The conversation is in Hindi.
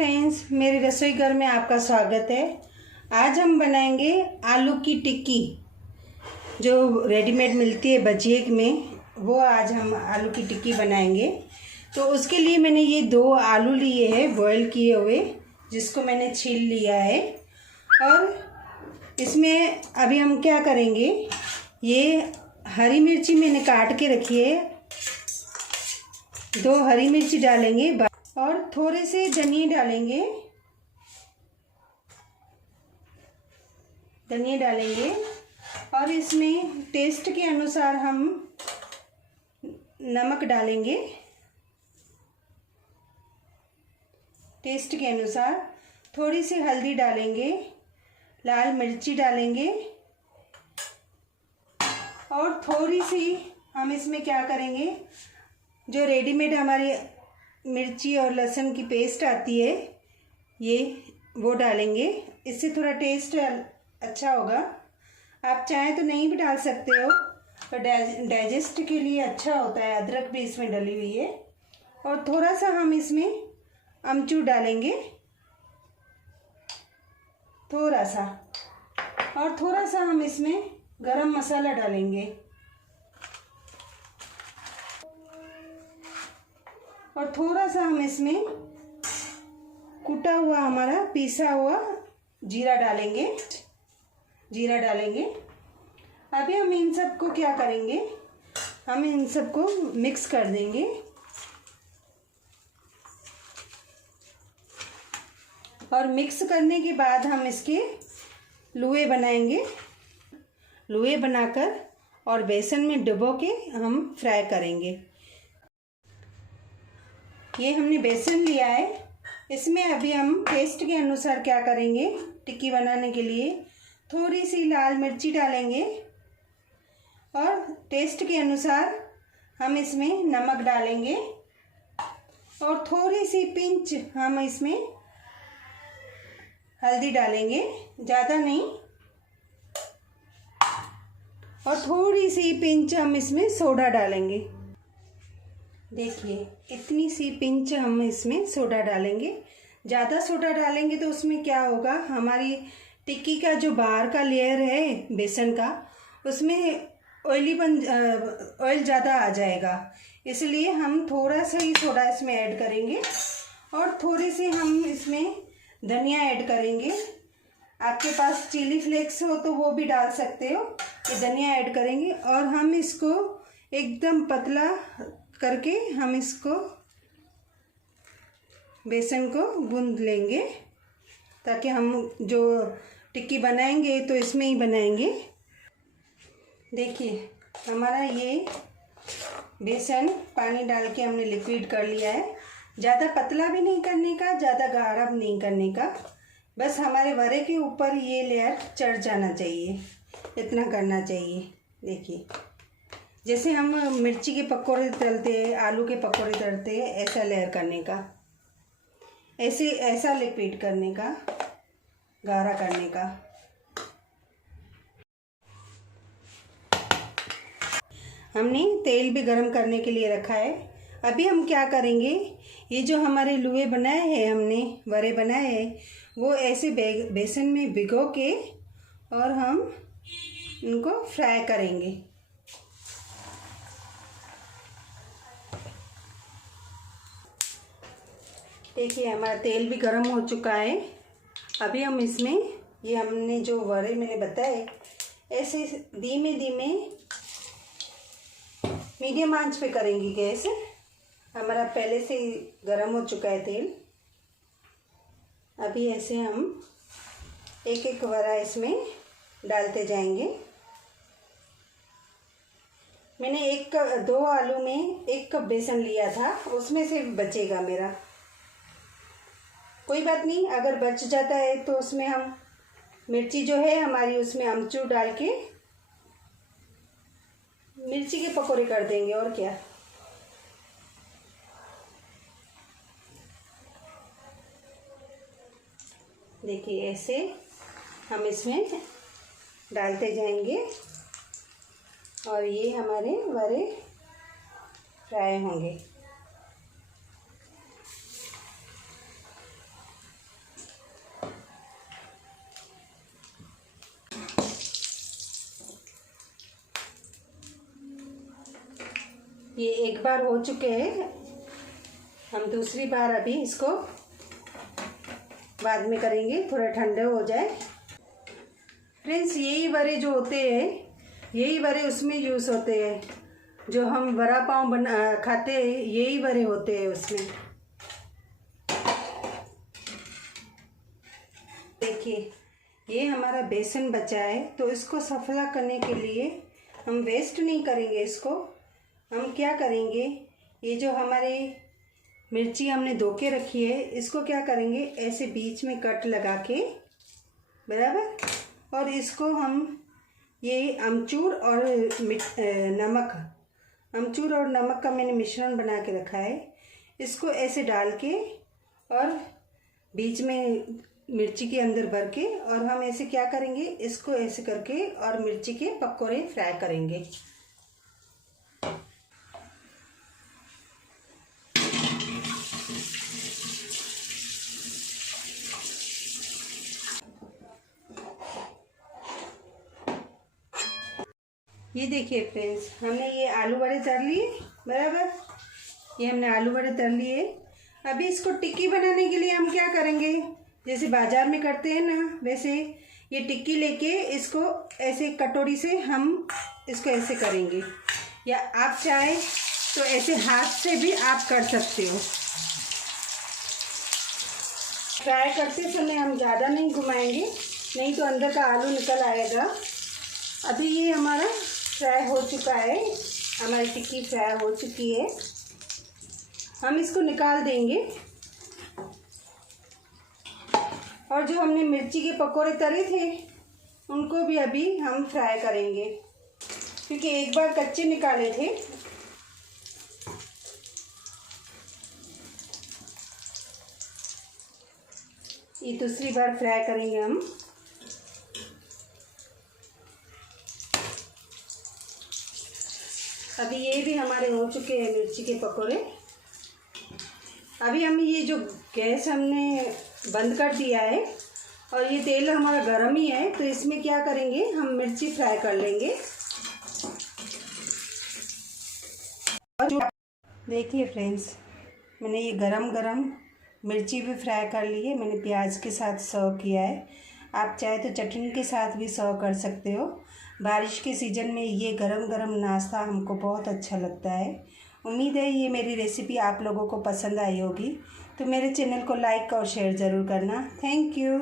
फ्रेंड्स, मेरे रसोई घर में आपका स्वागत है। आज हम बनाएंगे आलू की टिक्की, जो रेडीमेड मिलती है भजिए में, वो आज हम आलू की टिक्की बनाएंगे। तो उसके लिए मैंने ये 2 आलू लिए हैं बॉईल किए हुए, जिसको मैंने छील लिया है। और इसमें अभी हम क्या करेंगे, ये हरी मिर्ची मैंने काट के रखी है, 2 हरी मिर्ची डालेंगे और थोड़े से धनिया डालेंगे और इसमें टेस्ट के अनुसार हम नमक डालेंगे, टेस्ट के अनुसार। थोड़ी सी हल्दी डालेंगे, लाल मिर्ची डालेंगे और थोड़ी सी हम इसमें क्या करेंगे, जो रेडीमेड हमारी मिर्ची और लहसुन की पेस्ट आती है, ये वो डालेंगे। इससे थोड़ा टेस्ट अच्छा होगा। आप चाहें तो नहीं भी डाल सकते हो, पर डाइजेस्ट के लिए अच्छा होता है। अदरक भी इसमें डली हुई है। और थोड़ा सा हम इसमें अमचूर डालेंगे, थोड़ा सा। और थोड़ा सा हम इसमें गरम मसाला डालेंगे और थोड़ा सा हम इसमें कुटा हुआ हमारा पीसा हुआ जीरा डालेंगे। अभी हम इन सबको क्या करेंगे, हम इन सबको मिक्स कर देंगे। और मिक्स करने के बाद हम इसके लुए बनाएंगे। लुए बनाकर और बेसन में डुबो के हम फ्राई करेंगे। ये हमने बेसन लिया है, इसमें अभी हम टेस्ट के अनुसार क्या करेंगे, टिक्की बनाने के लिए थोड़ी सी लाल मिर्ची डालेंगे और टेस्ट के अनुसार हम इसमें नमक डालेंगे और थोड़ी सी पिंच हम इसमें हल्दी डालेंगे, ज़्यादा नहीं। और थोड़ी सी पिंच हम इसमें सोडा डालेंगे। देखिए, इतनी सी पिंच हम इसमें सोडा डालेंगे। ज़्यादा सोडा डालेंगे तो उसमें क्या होगा, हमारी टिक्की का जो बाहर का लेयर है बेसन का, उसमें ऑयल ज़्यादा आ जाएगा। इसलिए हम थोड़ा सा ही सोडा इसमें ऐड करेंगे और थोड़ी सी हम इसमें धनिया ऐड करेंगे। आपके पास चिली फ्लेक्स हो तो वो भी डाल सकते हो। ये धनिया ऐड करेंगे और हम इसको एकदम पतला करके हम इसको बेसन को गूंद लेंगे, ताकि हम जो टिक्की बनाएंगे तो इसमें ही बनाएंगे। देखिए, हमारा ये बेसन पानी डाल के हमने लिक्विड कर लिया है। ज़्यादा पतला भी नहीं करने का, ज़्यादा गाढ़ा भी नहीं करने का, बस हमारे वरे के ऊपर ये लेयर चढ़ जाना चाहिए, इतना करना चाहिए। देखिए, जैसे हम मिर्ची के पकौड़े तलते हैं, आलू के पकौड़े तलते हैं, ऐसा लेयर करने का, ऐसा लिक्विड करने का, गाढ़ा करने का। हमने तेल भी गरम करने के लिए रखा है। अभी हम क्या करेंगे, ये जो हमारे लुए बनाए हैं, हमने वरे बनाए हैं, वो ऐसे बेसन में भिगो के और हम इनको फ्राई करेंगे। देखिए, हमारा तेल भी गरम हो चुका है। अभी हम इसमें ये हमने जो वड़े मैंने बताए, ऐसे धीमे धीमे मीडियम आंच पे करेंगे गैस। हमारा पहले से ही गरम हो चुका है तेल। अभी ऐसे हम एक एक वड़ा इसमें डालते जाएंगे। मैंने 2 आलू में 1 कप बेसन लिया था, उसमें से बचेगा मेरा। कोई बात नहीं, अगर बच जाता है तो उसमें हम मिर्ची जो है हमारी, उसमें अमचूर डाल के मिर्ची के पकौड़े कर देंगे, और क्या। देखिए, ऐसे हम इसमें डालते जाएंगे और ये हमारे वड़े फ्राई होंगे। ये एक बार हो चुके हैं, हम दूसरी बार अभी इसको बाद में करेंगे, थोड़ा ठंडे हो जाए। फ्रेंड्स, यही वड़े जो होते हैं, यही वड़े उसमें यूज़ होते हैं, जो हम वड़ा पाव खाते हैं, यही वड़े होते हैं उसमें। देखिए, ये हमारा बेसन बचा है, तो इसको सफला करने के लिए हम वेस्ट नहीं करेंगे इसको। हम क्या करेंगे, ये जो हमारे मिर्ची हमने धो के रखी है, इसको क्या करेंगे, ऐसे बीच में कट लगा के, बराबर, और इसको हम ये अमचूर और नमक का मैंने मिश्रण बना के रखा है, इसको ऐसे डाल के और बीच में मिर्ची के अंदर भर के, और हम ऐसे क्या करेंगे, इसको ऐसे करके और मिर्ची के पकौड़े फ्राई करेंगे। ये देखिए फ्रेंड्स, हमने ये आलू बड़े तल लिए, बराबर, ये हमने आलू बड़े तल लिए। अभी इसको टिक्की बनाने के लिए हम क्या करेंगे, जैसे बाजार में करते हैं ना, वैसे ये टिक्की लेके इसको ऐसे कटोरी से हम इसको ऐसे करेंगे, या आप चाहे तो ऐसे हाथ से भी आप कर सकते हो। फ्राई करते समय हम ज़्यादा नहीं घुमाएंगे, नहीं तो अंदर का आलू निकल आएगा। अभी ये हमारा फ्राई हो चुका है, हमारी टिक्की फ्राई हो चुकी है, हम इसको निकाल देंगे। और जो हमने मिर्ची के पकोड़े तले थे, उनको भी अभी हम फ्राई करेंगे, क्योंकि एक बार कच्चे निकाले थे। ये दूसरी बार फ्राई करेंगे हम। अभी ये भी हमारे हो चुके हैं मिर्ची के पकोड़े। अभी हम ये जो गैस हमने बंद कर दिया है और ये तेल हमारा गर्म ही है, तो इसमें क्या करेंगे, हम मिर्ची फ्राई कर लेंगे। देखिए फ्रेंड्स, मैंने ये गरम मिर्ची भी फ्राई कर ली है, मैंने प्याज के साथ सर्व किया है। आप चाहे तो चटनी के साथ भी सर्व कर सकते हो। बारिश के सीज़न में ये गरम नाश्ता हमको बहुत अच्छा लगता है। उम्मीद है ये मेरी रेसिपी आप लोगों को पसंद आई होगी, तो मेरे चैनल को लाइक और शेयर ज़रूर करना। Thank you.